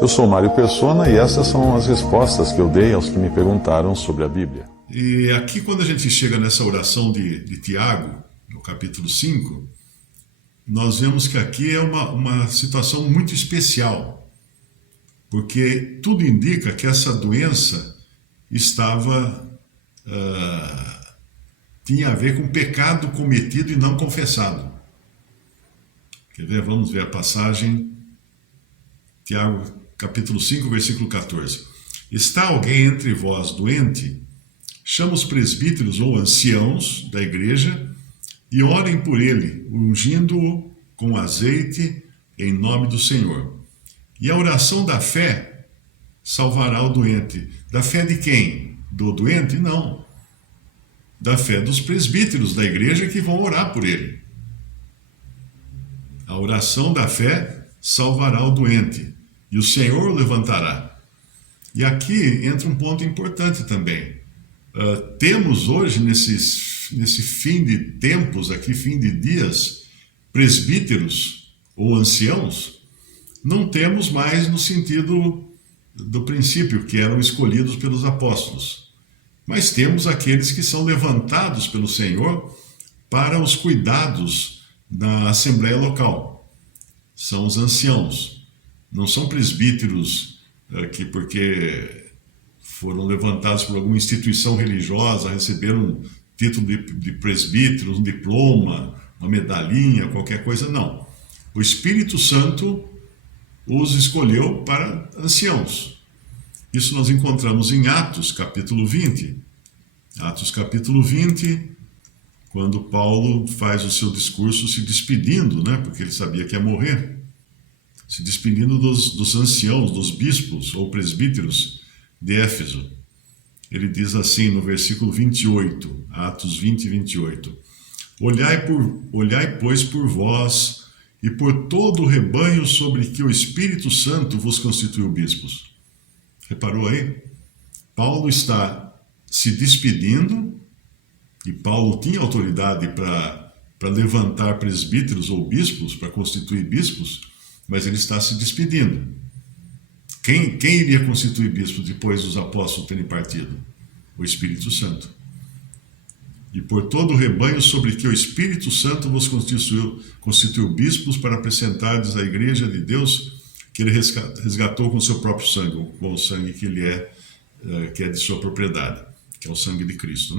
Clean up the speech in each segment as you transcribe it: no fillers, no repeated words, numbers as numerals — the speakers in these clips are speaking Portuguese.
Eu sou Mário Persona e essas são as respostas que eu dei aos que me perguntaram sobre a Bíblia. E aqui, quando a gente chega nessa oração de Tiago, no capítulo 5, nós vemos que aqui é uma situação muito especial, porque tudo indica que essa doença tinha a ver com pecado cometido e não confessado. Quer ver? Vamos ver a passagem, Tiago, capítulo 5, versículo 14. Está alguém entre vós doente? Chama os presbíteros ou anciãos da igreja e orem por ele, ungindo-o com azeite em nome do Senhor. E a oração da fé salvará o doente. Da fé de quem? Do doente? Não. Da fé dos presbíteros da igreja que vão orar por ele. A oração da fé salvará o doente e o Senhor o levantará. E aqui entra um ponto importante também. Temos hoje, nesse fim de tempos, aqui, fim de dias, presbíteros ou anciãos. Não temos mais no sentido do princípio, que eram escolhidos pelos apóstolos. Mas temos aqueles que são levantados pelo Senhor para os cuidados da assembleia local. São os anciãos. Não são presbíteros que, porque foram levantados por alguma instituição religiosa, receberam um título de presbítero, um diploma, uma medalhinha, qualquer coisa, não. O Espírito Santo os escolheu para anciãos. Isso nós encontramos em Atos, capítulo 20. Atos, capítulo 20, quando Paulo faz o seu discurso se despedindo, porque ele sabia que ia morrer, se despedindo dos anciãos, dos bispos ou presbíteros de Éfeso. Ele diz assim no versículo 28, Atos 20, 28. Olhai, pois, por vós e por todo o rebanho sobre que o Espírito Santo vos constituiu bispos. Reparou aí? Paulo está se despedindo, e Paulo tinha autoridade para levantar presbíteros ou bispos, para constituir bispos, mas ele está se despedindo. Quem iria constituir bispo depois dos apóstolos terem partido? O Espírito Santo. E por todo o rebanho sobre que o Espírito Santo vos constituiu bispos para apresentardes à igreja de Deus que ele resgatou com o seu próprio sangue, com o sangue que ele que é de sua propriedade, que é o sangue de Cristo,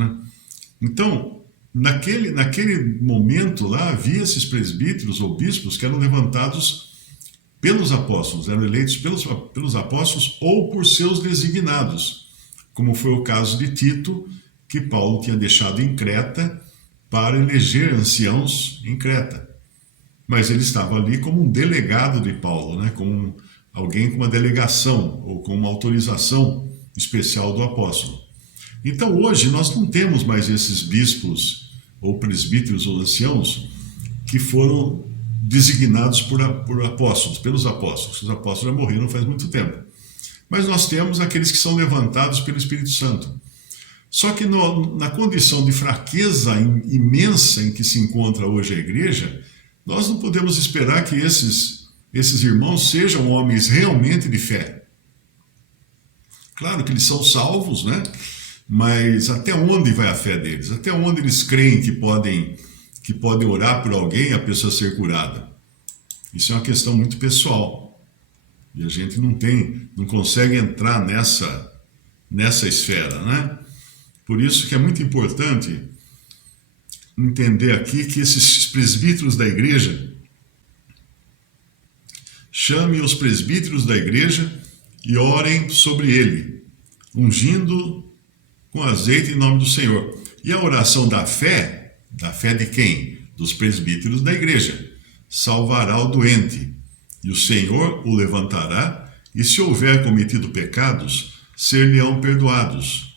Então, naquele momento lá, havia esses presbíteros ou bispos que eram levantados pelos apóstolos, eram eleitos pelos apóstolos ou por seus designados, como foi o caso de Tito, que Paulo tinha deixado em Creta para eleger anciãos em Creta. Mas ele estava ali como um delegado de Paulo, como alguém com uma delegação ou com uma autorização especial do apóstolo. Então hoje nós não temos mais esses bispos ou presbíteros ou anciãos que foram designados por apóstolos, pelos apóstolos. Os apóstolos já morreram faz muito tempo. Mas nós temos aqueles que são levantados pelo Espírito Santo. Só que na condição de fraqueza imensa em que se encontra hoje a igreja, nós não podemos esperar que esses irmãos sejam homens realmente de fé. Claro que eles são salvos, Mas até onde vai a fé deles? Até onde eles creem que podem orar por alguém e a pessoa ser curada? Isso é uma questão muito pessoal. E a gente não consegue entrar nessa esfera, Por isso que é muito importante entender aqui que esses presbíteros da igreja, chamem os presbíteros da igreja e orem sobre ele, ungindo com azeite em nome do Senhor. E a oração da fé de quem? Dos presbíteros da igreja. Salvará o doente, e o Senhor o levantará, e se houver cometido pecados, ser-lhe-ão perdoados.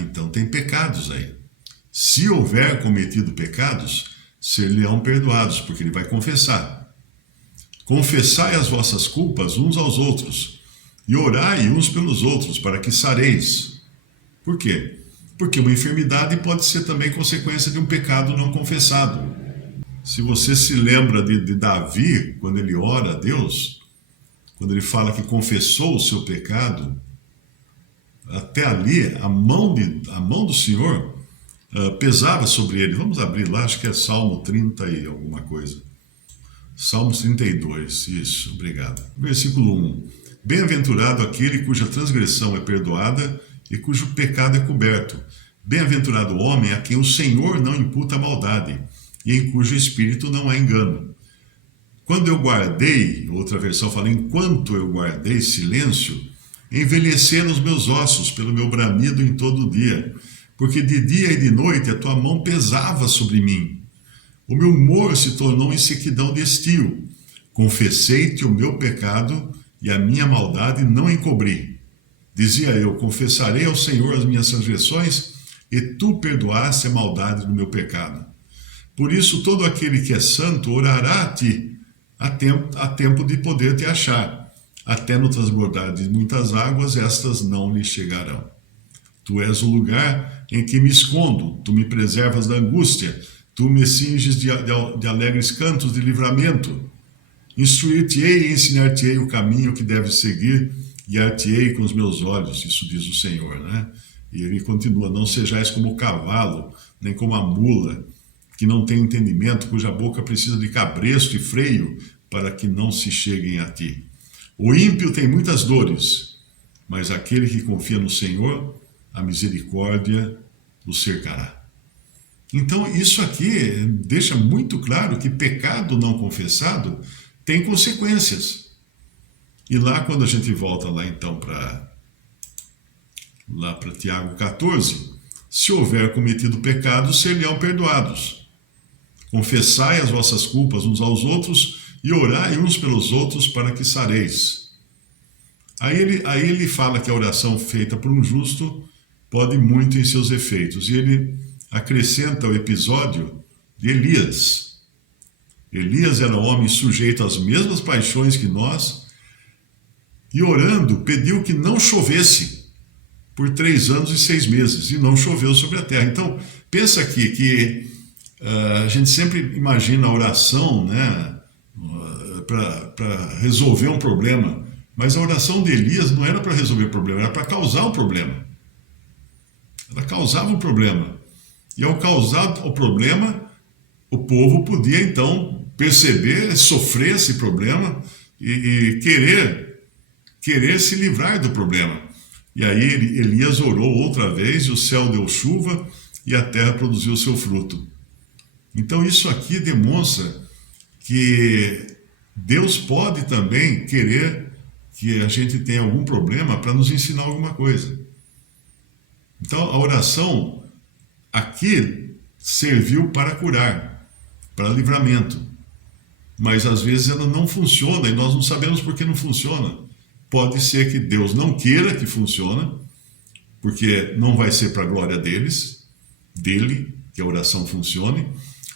Então tem pecados aí. Se houver cometido pecados, ser-lhe-ão perdoados, porque ele vai confessar. Confessai as vossas culpas uns aos outros, e orai uns pelos outros, para que sareis. Por quê? Porque uma enfermidade pode ser também consequência de um pecado não confessado. Se você se lembra de Davi, quando ele ora a Deus, quando ele fala que confessou o seu pecado, até ali a mão do Senhor pesava sobre ele. Vamos abrir lá, acho que é Salmo 30 e alguma coisa. Salmos 32, isso, obrigado. Versículo 1. Bem-aventurado aquele cuja transgressão é perdoada e cujo pecado é coberto. Bem-aventurado o homem a quem o Senhor não imputa maldade e em cujo espírito não há engano. Quando eu guardei, outra versão fala, enquanto eu guardei silêncio, envelheceram os meus ossos pelo meu bramido em todo o dia, porque de dia e de noite a tua mão pesava sobre mim. O meu humor se tornou em sequidão de estio. Confessei-te o meu pecado e a minha maldade não encobri. Dizia eu, confessarei ao Senhor as minhas transgressões e tu perdoaste a maldade do meu pecado. Por isso todo aquele que é santo orará a ti, a tempo de poder te achar. Até no transbordar de muitas águas, estas não lhe chegarão. Tu és o lugar em que me escondo, tu me preservas da angústia, tu me cinges de alegres cantos de livramento. Instruir-te-ei e ensinar-te-ei o caminho que deves seguir, guiar-te-ei com os meus olhos, isso diz o Senhor, né? E ele continua, não sejais como o cavalo, nem como a mula, que não tem entendimento, cuja boca precisa de cabresto e freio, para que não se cheguem a ti. O ímpio tem muitas dores, mas aquele que confia no Senhor, a misericórdia o cercará. Então, isso aqui deixa muito claro que pecado não confessado tem consequências. E lá, quando a gente volta lá então para Tiago 14, se houver cometido pecado, ser-lhe-ão perdoados. Confessai as vossas culpas uns aos outros e orai uns pelos outros para que sareis. Aí ele fala que a oração feita por um justo pode muito em seus efeitos. E ele acrescenta o episódio de Elias. Elias era um homem sujeito às mesmas paixões que nós e orando pediu que não chovesse por 3 anos e 6 meses e não choveu sobre a terra. Então, pensa aqui que a gente sempre imagina a oração, né, para resolver um problema, mas a oração de Elias não era para resolver o problema, era para causar um problema. Ela causava um problema. E ao causar o problema, o povo podia então perceber, sofrer esse problema e querer se livrar do problema. E aí Elias orou outra vez, e o céu deu chuva e a terra produziu o seu fruto. Então isso aqui demonstra que Deus pode também querer que a gente tenha algum problema para nos ensinar alguma coisa. Então a oração aqui serviu para curar, para livramento. Mas às vezes ela não funciona e nós não sabemos por que não funciona. Pode ser que Deus não queira que funcione, porque não vai ser para a glória dele, que a oração funcione,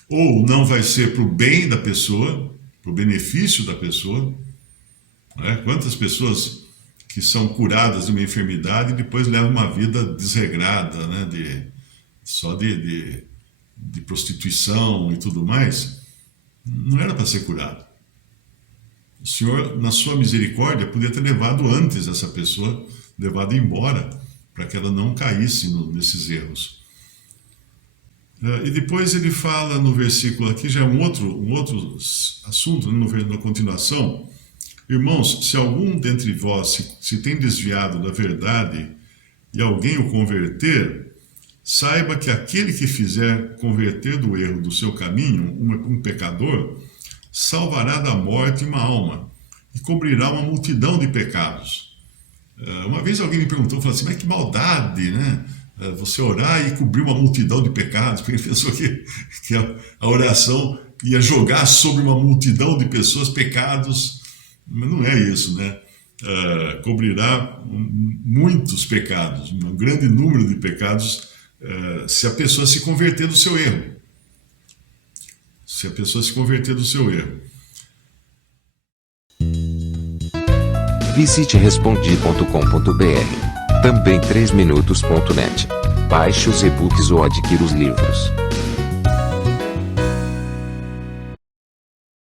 ou não vai ser para o bem da pessoa, para o benefício da pessoa. Né? Quantas pessoas que são curadas de uma enfermidade e depois levam uma vida desregrada, né? Só de prostituição e tudo mais, não era para ser curado. O Senhor, na sua misericórdia, podia ter levado antes essa pessoa, levado embora, para que ela não caísse nesses erros. E depois ele fala no versículo aqui, já é um outro assunto, né, na continuação. Irmãos, se algum dentre vós se tem desviado da verdade e alguém o converter, saiba que aquele que fizer converter do erro do seu caminho um pecador, salvará da morte uma alma e cobrirá uma multidão de pecados. Uma vez alguém me perguntou, falou assim, mas que maldade, né? Você orar e cobrir uma multidão de pecados, porque ele pensou que a oração ia jogar sobre uma multidão de pessoas pecados, mas não é isso, né? Cobrirá muitos pecados, um grande número de pecados, se a pessoa se converter do seu erro. Se a pessoa se converter do seu erro. Visite respondi.com.br. Também 3minutos.net. Baixe os e-books ou adquira os livros.